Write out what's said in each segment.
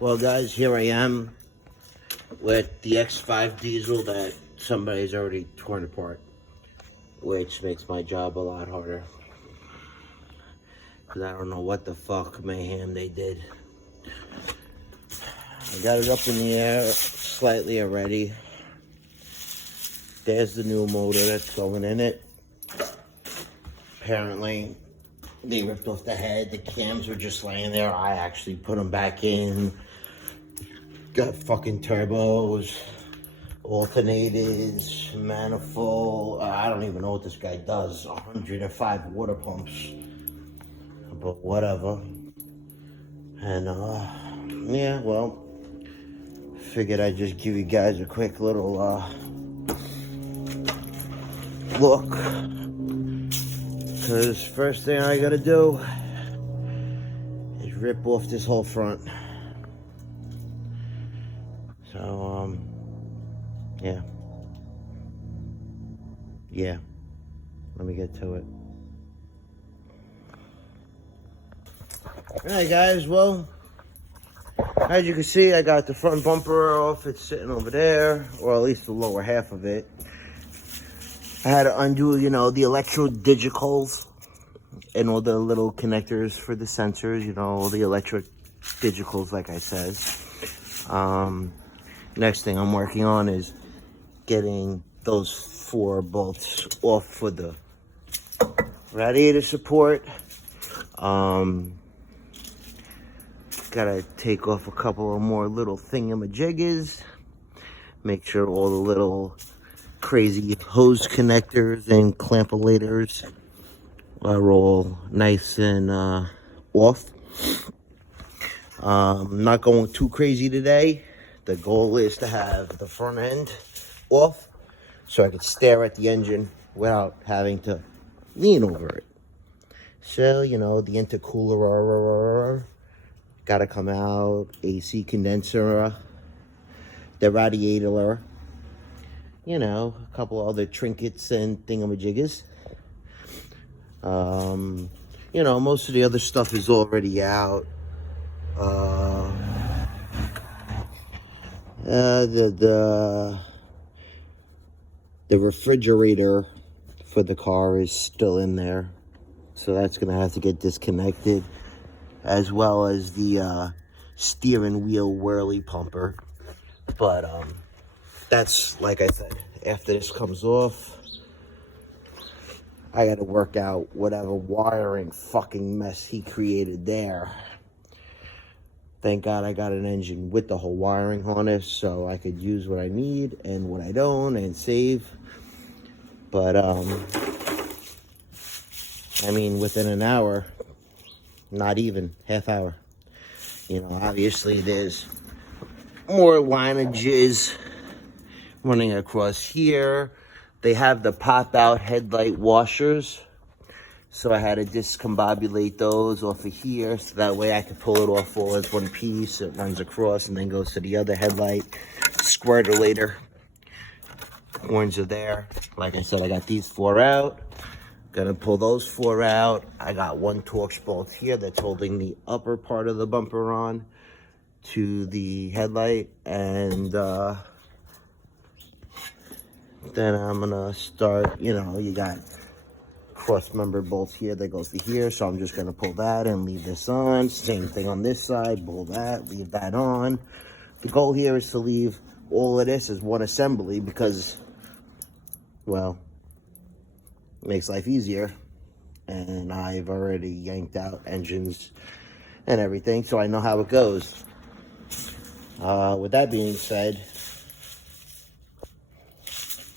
Well, guys, here I am with the X5 diesel that somebody's already torn apart, which makes my job a lot harder. Because I don't know what the fuck mayhem they did. I got it up in the air slightly already. There's the new motor that's going in it. Apparently, they ripped off the head. The cams were just laying there. I actually put them back in. Got fucking turbos, alternators, manifold. I don't even know what this guy does. 105 water pumps. But whatever. And, yeah, well, figured I'd just give you guys a quick little, look. Because first thing I gotta do is rip off this whole front. So, yeah. Yeah. Let me get to it. Alright, guys, well, as you can see, I got the front bumper off. It's sitting over there, or at least the lower half of it. I had to undo, you know, the electro digicals and all the little connectors for the sensors, you know, all the electric digicals, like I said. Next thing I'm working on is getting those 4 bolts off for the radiator support. Gotta take off a couple of more little thingamajiggers. Make sure all the little crazy hose connectors and clampulators are all nice and off. Not going too crazy today. The goal is to have the front end off so I could stare at the engine without having to lean over it. So, you know, the intercooler gotta come out, AC condenser, the radiator, you know, a couple other trinkets and thingamajiggers. You know, most of the other stuff is already out. The refrigerator for the car is still in there, so that's gonna have to get disconnected, as well as the steering wheel whirly pumper. But that's, like I said, after this comes off, I gotta work out whatever wiring fucking mess he created there. Thank God I got an engine with the whole wiring harness, so I could use what I need and what I don't and save. But, I mean, within an hour, not even, half hour. You know, obviously there's more lineages running across here. They have the pop-out headlight washers. So I had to discombobulate those off of here, so that way I could pull it off all as one piece. It runs across and then goes to the other headlight. Squirter later. Horns are there. Like I said, I got these 4 out. Gonna pull those 4 out. I got 1 Torx bolt here that's holding the upper part of the bumper on to the headlight. And then I'm gonna start, you know, you got cross member bolts here that goes to here, so I'm just going to pull that and leave this on. Same thing on this side, pull that, leave that on. The goal here is to leave all of this as one assembly because, well, it makes life easier, and I've already yanked out engines and everything, so I know how it goes. With that being said,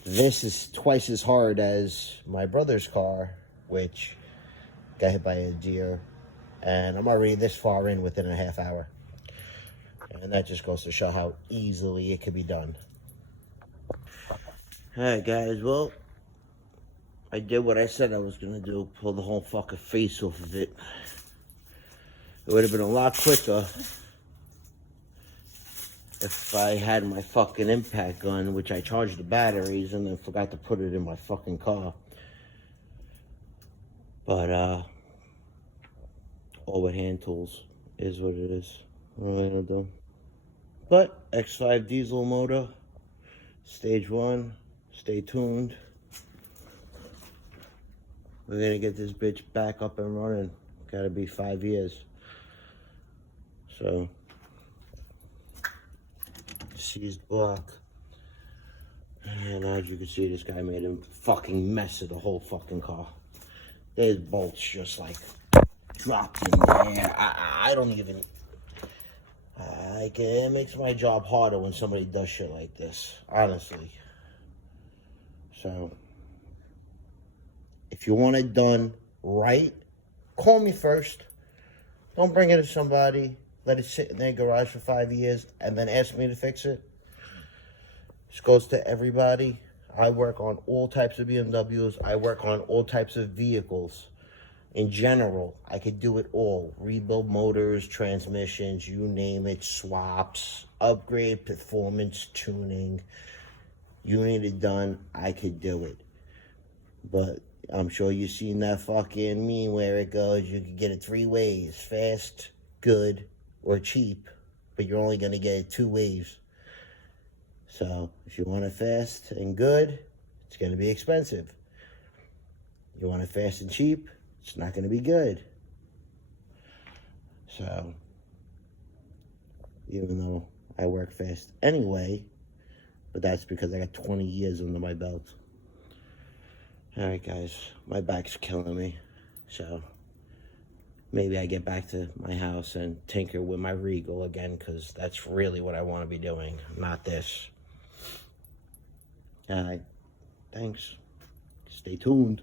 this is twice as hard as my brother's car, which got hit by a deer, and I'm already this far in within a half hour. And that just goes to show how easily it could be done. Alright, guys, well, I did what I said I was going to do, pull the whole fucking face off of it. It would have been a lot quicker if I had my fucking impact gun, which I charged the batteries and then forgot to put it in my fucking car. But, all with hand tools is what it is. What am I gonna do? But X5 diesel motor, stage 1, stay tuned. We're gonna get this bitch back up and running. Gotta be 5 years. So, seized block. And as you can see, this guy made a fucking mess of the whole fucking car. There's bolts just like dropped in there. I don't even... it makes my job harder when somebody does shit like this, honestly. So, if you want it done right, call me first. Don't bring it to somebody, let it sit in their garage for 5 years, and then ask me to fix it. This goes to everybody. I work on all types of BMWs. I work on all types of vehicles. In general, I could do it all. Rebuild motors, transmissions, you name it, swaps, upgrade, performance, tuning. You need it done, I could do it. But I'm sure you've seen that fucking meme where it goes, you can get it 3 ways: fast, good, or cheap. But you're only going to get it 2 ways. So, if you want it fast and good, it's going to be expensive. You want it fast and cheap, it's not going to be good. So, even though I work fast anyway, but that's because I got 20 years under my belt. Alright guys, my back's killing me. So, maybe I get back to my house and tinker with my Regal again, because that's really what I want to be doing, not this. Alright, thanks. Stay tuned.